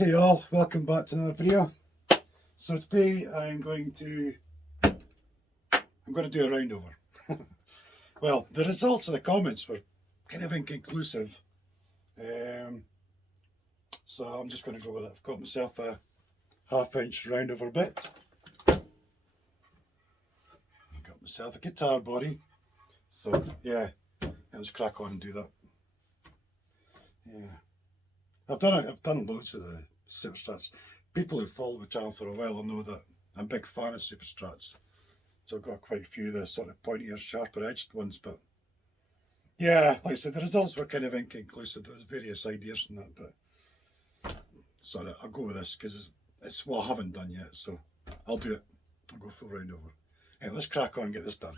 Hey all, welcome back to another video. So today I'm going to do a round over. Well, the results of the comments were kind of inconclusive, so I'm just going to go with it. I've got myself a 1/2 inch round over bit. I've got myself a guitar body. So yeah, let's crack on and do that. Yeah, I've done loads of the super strats. People who followed the channel for a while will know that I'm a big fan of super strats. So I've got quite a few of the sort of pointier, sharper edged ones, but yeah, like I said, the results were kind of inconclusive. There was various ideas and that, but sorry, I'll go with this because it's what I haven't done yet, so I'll do it. I'll go full round over. Anyway, let's crack on and get this done.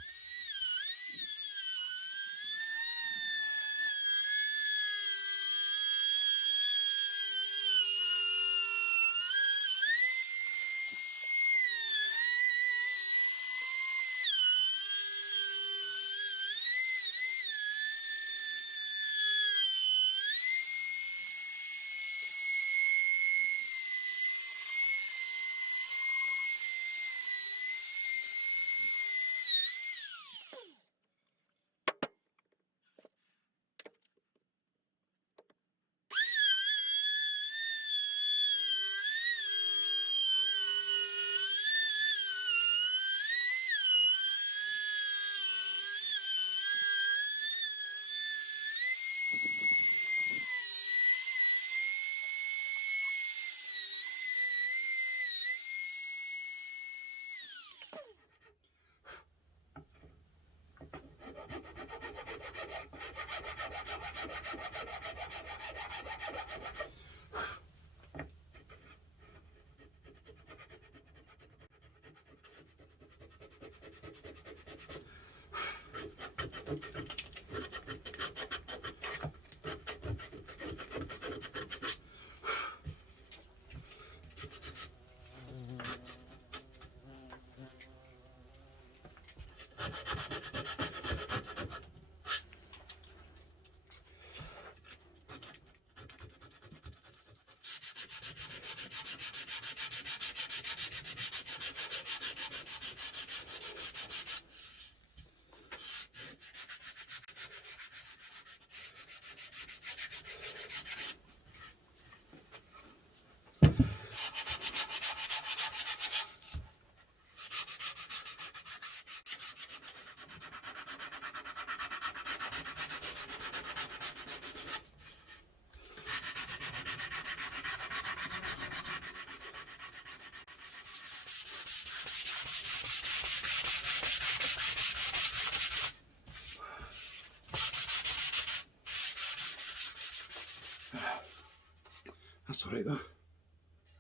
That's alright though.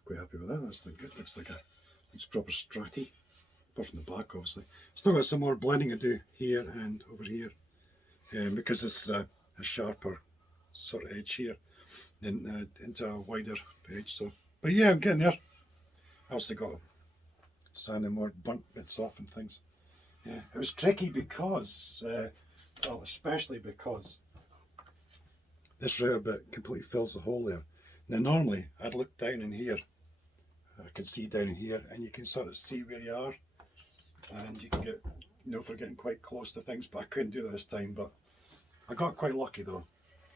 Quite happy with that. That's good. Looks like it's proper stratty. Apart from the back, obviously. Still got some more blending to do here and over here, because it's a sharper sort of edge here, and into a wider edge. So, but yeah, I'm getting there. I also got sanding more burnt bits off and things. Yeah, it was tricky because, well, especially because this router bit completely fills the hole there. Now normally I'd look down in here, I can see down in here, and you can sort of see where you are, and you can get, for getting quite close to things, but I couldn't do that this time. But I got quite lucky though,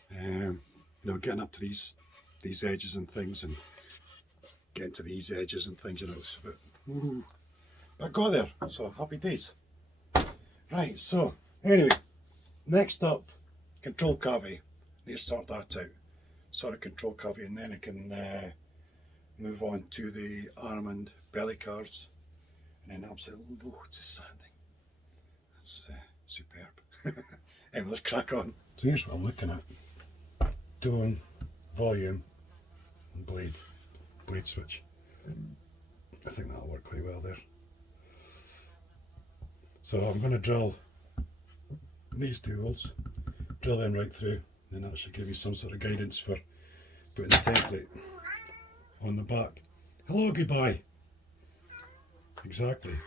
getting up to these edges and things, and getting to these edges and things, it's a bit, but I got there, so happy days. Right, so anyway, next up, control cavity. Need to sort that out. Sort of control cavity, and then I can move on to the arm and belly cards, and then absolutely loads of sanding. That's superb. Anyway, let's crack on. So here's what I'm looking at. Tone, volume, and blade switch. I think that'll work quite well there. So I'm going to drill these two holes, drill them right through, and that should give you some sort of guidance for putting the template on the back. Hello, goodbye. Exactly.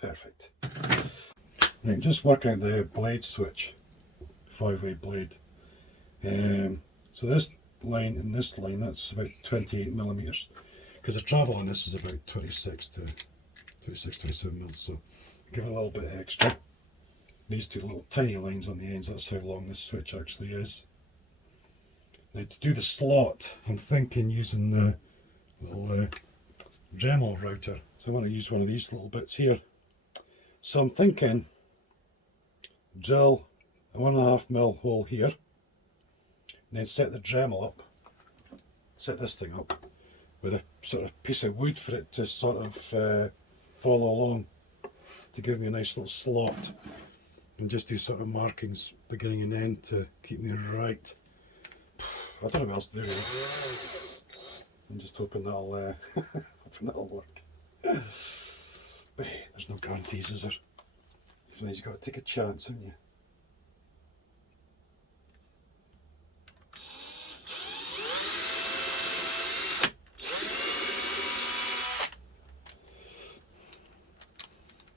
Perfect. Right, I'm just working out the blade switch, 5-way blade. So this line and this line, that's about 28 millimeters, because the travel on this is about 27 mils, so give it a little bit extra. These two little tiny lines on the ends, that's how long this switch actually is. Now to do the slot, I'm thinking using the little Dremel router. So I want to use one of these little bits here. So I'm thinking drill a 1.5 mil hole here, and then set the Dremel up, set this thing up with a sort of piece of wood for it to sort of follow along, to give me a nice little slot, and just do sort of markings beginning and end to keep me right. I don't know what else to do really. I'm just hoping that'll hoping that'll work. But hey, there's no guarantees, is there? Sometimes you've got to take a chance, haven't you?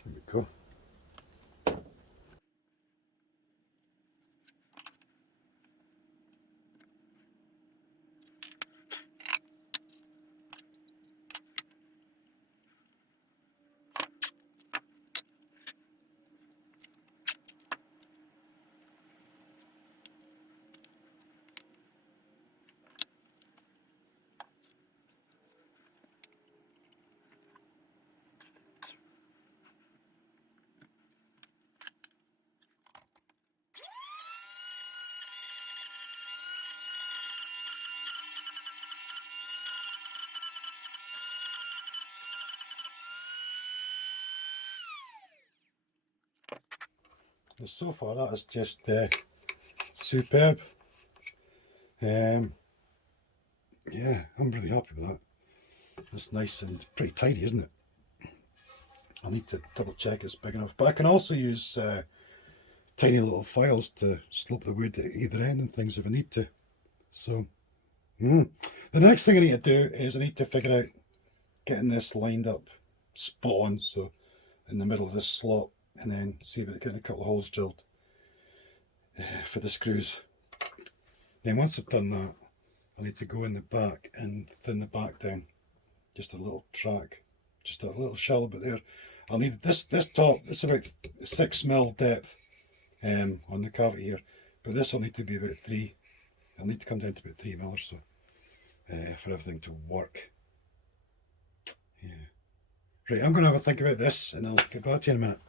There we go. So far that is just superb. Yeah, I'm really happy with that. It's nice and pretty tidy, isn't it? I need to double check it's big enough, but I can also use tiny little files to slope the wood at either end and things if I need to. So the next thing I need to do is I need to figure out getting this lined up spot on, so in the middle of this slot, and then see about getting a couple of holes drilled for the screws. Then once I've done that, I need to go in the back and thin the back down, just a little track, just a little shallow bit there. I'll need this top, it's about 6 mil depth on the cavity here, but this will need to be about 3. I'll need to come down to about 3 mil or so for everything to work. Yeah. Right, I'm going to have a think about this and I'll get back to you in a minute.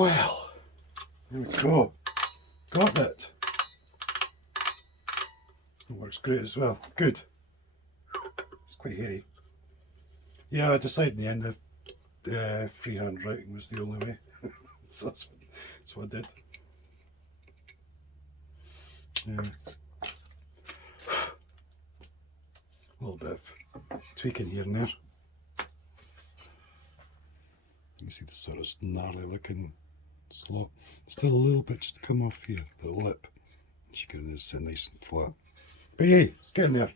Well, there we go. Got it. It works great as well. Good. It's quite hairy. Yeah, I decided in the end that freehand writing was the only way. So that's what I did. Yeah. A little bit of tweaking here and there. You see the sort of gnarly looking slot. Still a little bit just to come off here, the lip. You should get this nice and flat. But hey, it's getting there.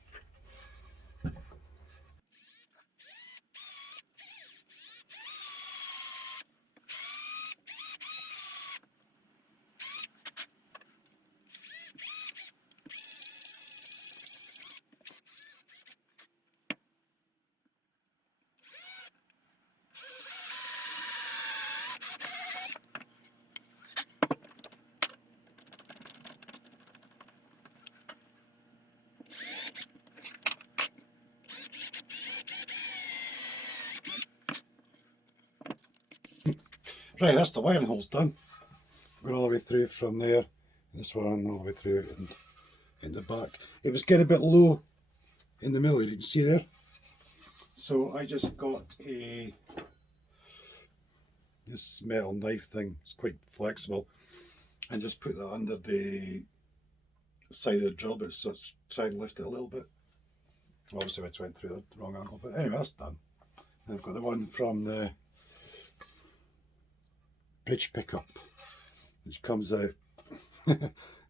Right, that's the wiring holes done. We're all the way through from there, and this one all the way through and in the back. It was getting a bit low in the middle, you can see there. So I just got this metal knife thing. It's quite flexible, and just put that under the side of the drill bit, so it's trying to lift it a little bit. Obviously I went through the wrong angle, but anyway, that's done. And I've got the one from the bridge pickup, which comes out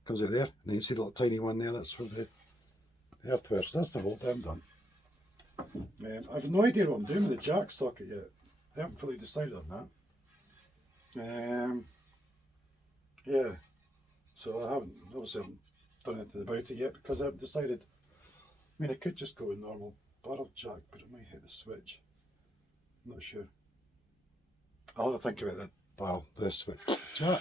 comes out there, and then you see the little tiny one there, that's for the earthware. So that's the whole thing done. I've no idea what I'm doing with the jack socket yet. I haven't fully decided on that. Yeah, so I haven't done anything about it yet because I haven't decided. I mean, I could just go with normal barrel jack, but it might hit the switch. I'm not sure. I'll have a think about the switch jack.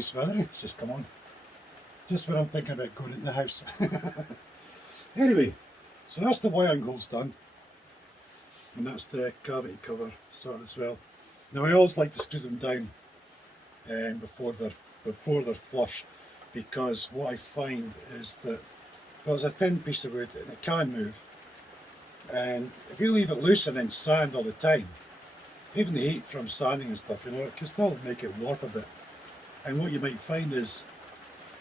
Nice weather, it's just come on. Just when I'm thinking about going into the house. Anyway, so that's the wiring holes done. And that's the cavity cover sorted as well. Now I always like to screw them down before they're flush, because what I find is that, well, it's a thin piece of wood and it can move, and if you leave it loose and then sand all the time, even the heat from sanding and stuff, you know, it can still make it warp a bit. And what you might find is,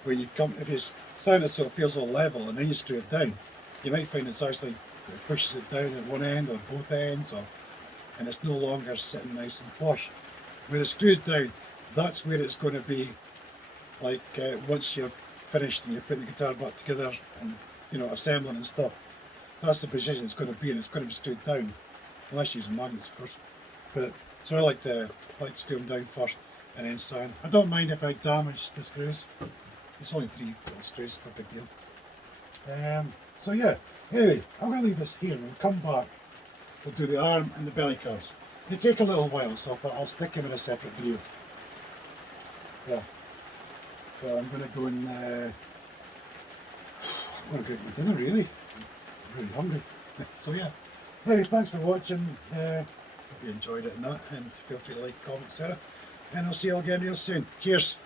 when you come, if you sand it so it feels all level and then you screw it down, you might find it's actually, it pushes it down at one end or both ends, and it's no longer sitting nice and flush. When it's screwed down, that's where it's going to be, like once you're finished and you're putting the guitar back together and, you know, assembling and stuff, that's the position it's going to be, and it's going to be screwed down, unless you're using magnets, of course. But so I like to screw them down first and then sand. I don't mind if I damage the screws. It's only 3 little screws, no big deal. So yeah, anyway, I'm going to leave this here and we'll come back. We'll do the arm and the belly carves. They take a little while, so I thought I'll stick them in a separate video. Yeah. Well, I'm going to go and I'm going to get my dinner, really. I'm really hungry. So yeah. Anyway, thanks for watching. Hope you enjoyed it and that, and feel free to like, comment, etc. And I'll see you all again real soon. Cheers.